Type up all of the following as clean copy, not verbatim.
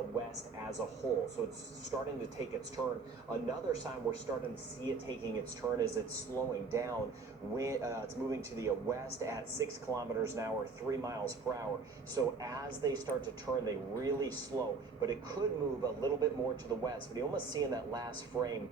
west as a whole. So it's starting to take its turn. Another sign we're starting to see it taking its turn is it's slowing down. It's moving to the west at 6 kilometers an hour, 3 miles per hour. So as they start to turn, they really slow, but it could move a little bit more to the west. But you almost see in that last frame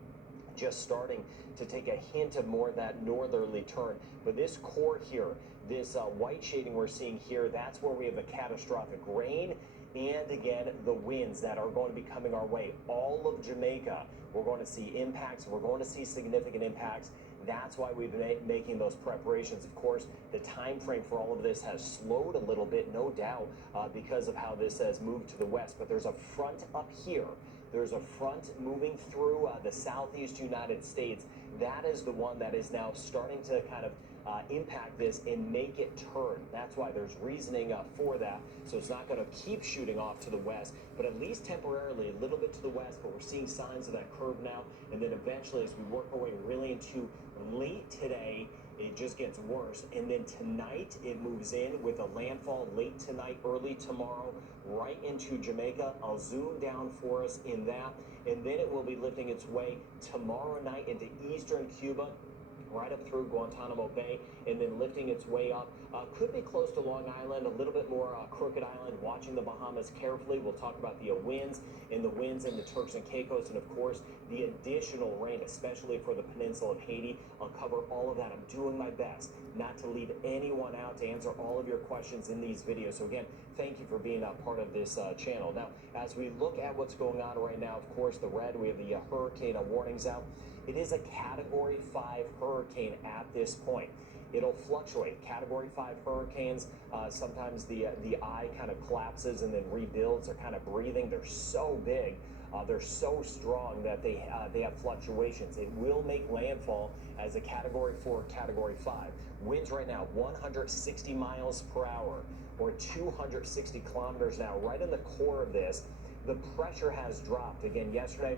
just starting to take a hint of more of that northerly turn. But this core here, this white shading we're seeing here, that's where we have a catastrophic rain and again the winds that are going to be coming our way. All of Jamaica, we're going to see impacts. We're going to see significant impacts. That's why we've been making those preparations. Of course, the time frame for all of this has slowed a little bit, no doubt, because of how this has moved to the west. But there's a front up here. There's a front moving through the southeast United States. That is the one that is now starting to kind of impact this and make it turn. That's why there's reasoning for that. So it's not going to keep shooting off to the west, but at least temporarily a little bit to the west. But we're seeing signs of that curve now. And then eventually, as we work our way really into late today, it just gets worse. And then tonight, it moves in with a landfall late tonight, early tomorrow, right into Jamaica. I'll zoom down for us in that. And then it will be lifting its way tomorrow night into eastern Cuba, right up through Guantanamo Bay, and then lifting its way up. Could be close to Long Island, a little bit more Crooked Island, watching the Bahamas carefully. We'll talk about the winds in the Turks and Caicos, and of course, the additional rain, especially for the peninsula of Haiti. I'll cover all of that. I'm doing my best not to leave anyone out, to answer all of your questions in these videos. So again, thank you for being a part of this channel. Now, as we look at what's going on right now, of course, the red, we have the hurricane warnings out. It is a Category 5 hurricane at this point. It'll fluctuate. Category 5 hurricanes, sometimes the eye kind of collapses and then rebuilds. They're kind of breathing. They're so big. They're so strong that they have fluctuations. It will make landfall as a Category 4, Category 5. Winds right now, 160 miles per hour or 260 kilometers an hour. Right in the core of this, the pressure has dropped. Again, yesterday,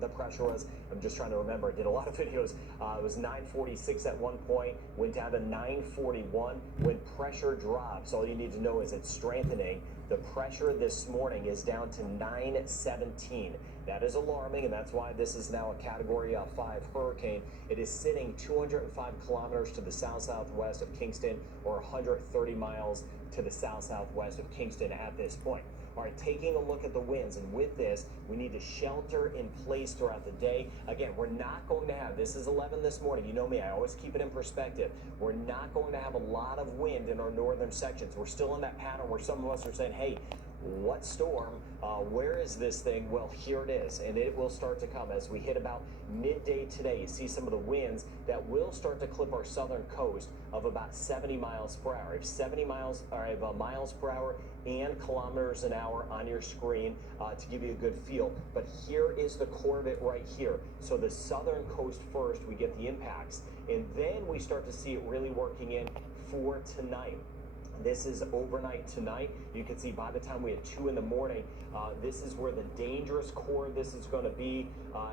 the pressure was, I'm just trying to remember, I did a lot of videos. It was 946 at one point, went down to 941. When pressure drops, all you need to know is it's strengthening. The pressure this morning is down to 917. That is alarming, and that's why this is now a Category 5 hurricane. It is sitting 205 kilometers to the south-southwest of Kingston, or 130 miles to the south-southwest of Kingston at this point. All right, taking a look at the winds, and with this, we need to shelter in place throughout the day. Again, we're not going to have, this is 11 this morning, you know me, I always keep it in perspective. We're not going to have a lot of wind in our northern sections. We're still in that pattern where some of us are saying, hey, what storm? Where is this thing? Well, here it is, and it will start to come as we hit about midday today. You see some of the winds that will start to clip our southern coast of about 70 miles per hour. I have 70 miles, or I have miles per hour and kilometers an hour on your screen to give you a good feel. But here is the core of it right here. So the southern coast first, we get the impacts, and then we start to see it really working in for tonight. This is overnight tonight. You can see by the time we hit 2 in the morning, this is where the dangerous core of this is going to be,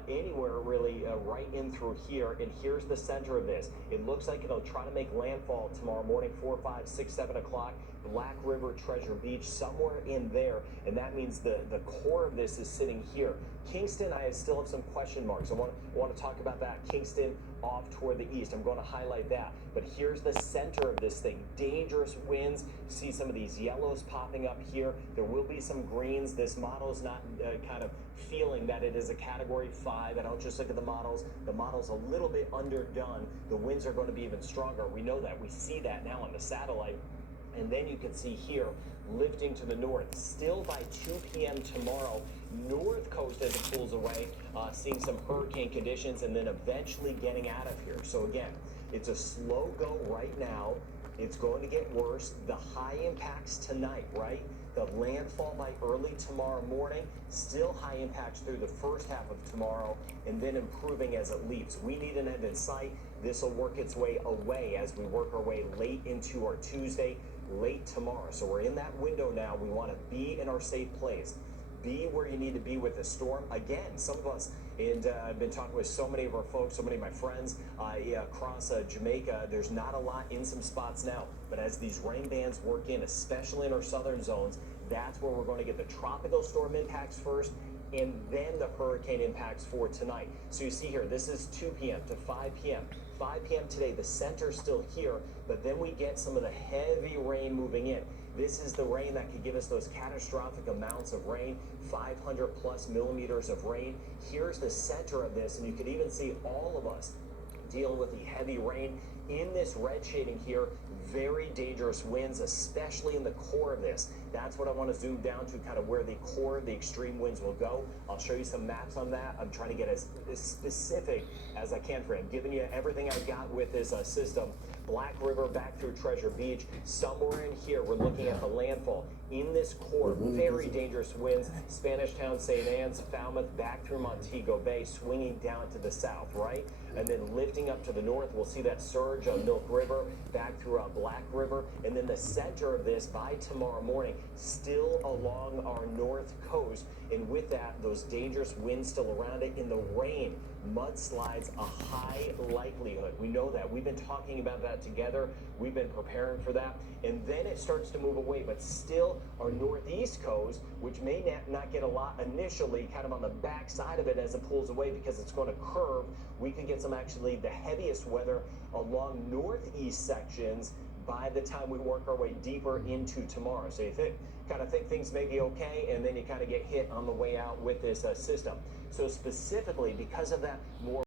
anywhere really right in through here. And here's the center of this. It looks like it'll try to make landfall tomorrow morning, 4, 5, 6, 7 o'clock. Black River, Treasure Beach, somewhere in there. And that means the core of this is sitting here. Kingston, I still have some question marks. I want to talk about that. Kingston off toward the east. I'm going to highlight that. But here's the center of this thing. Dangerous winds. See some of these yellows popping up here. There will be some greens. This model is not kind of feeling that it is a Category 5. I don't just look at the models. The model's a little bit underdone. The winds are going to be even stronger. We know that. We see that now on the satellite. And then you can see here, lifting to the north, still by 2 p.m. tomorrow, north coast as it pulls away, seeing some hurricane conditions, and then eventually getting out of here. So again, it's a slow go right now. It's going to get worse. The high impacts tonight, right? The landfall by early tomorrow morning, still high impacts through the first half of tomorrow, and then improving as it leaves. We need an end in sight. This will work its way away as we work our way late into our Tuesday, late tomorrow. So we're in that window now. We want to be in our safe place. Be where you need to be with the storm. Again, some of us, and I've been talking with so many of our folks, so many of my friends across Jamaica. There's not a lot in some spots now, but as these rain bands work in, especially in our southern zones, That's where we're going to get the tropical storm impacts first, and then the hurricane impacts for tonight. So you see here, this is 2 p.m. to 5 p.m. 5 p.m. today, the center's still here, but then we get some of the heavy rain moving in. This is the rain that could give us those catastrophic amounts of rain, 500 plus millimeters of rain. Here's the center of this, and you could even see all of us dealing with the heavy rain in this red shading here. Very dangerous winds, especially in the core of this. That's what I want to zoom down to, kind of where the core of the extreme winds will go. I'll show you some maps on that. I'm trying to get as specific as I can for you. I'm giving you everything I got with this system. Black River back through Treasure Beach. Somewhere in here, we're looking at the landfall. In this core, very dangerous winds. Spanish Town, St. Anne's, Falmouth, back through Montego Bay, swinging down to the south, right? And then lifting up to the north, we'll see that surge on Milk River, back through Black River. And then the center of this, by tomorrow morning, still along our north coast. And with that, those dangerous winds still around it. In the rain, mudslides, a high likelihood. We know that. We've been talking about that together. We've been preparing for that. And then it starts to move away, but still our northeast coast, which may not get a lot initially, kind of on the back side of it as it pulls away because it's going to curve. We could get some actually the heaviest weather along northeast sections by the time we work our way deeper into tomorrow. So you kind of think things may be okay, and then you kind of get hit on the way out with this system. So specifically because of that more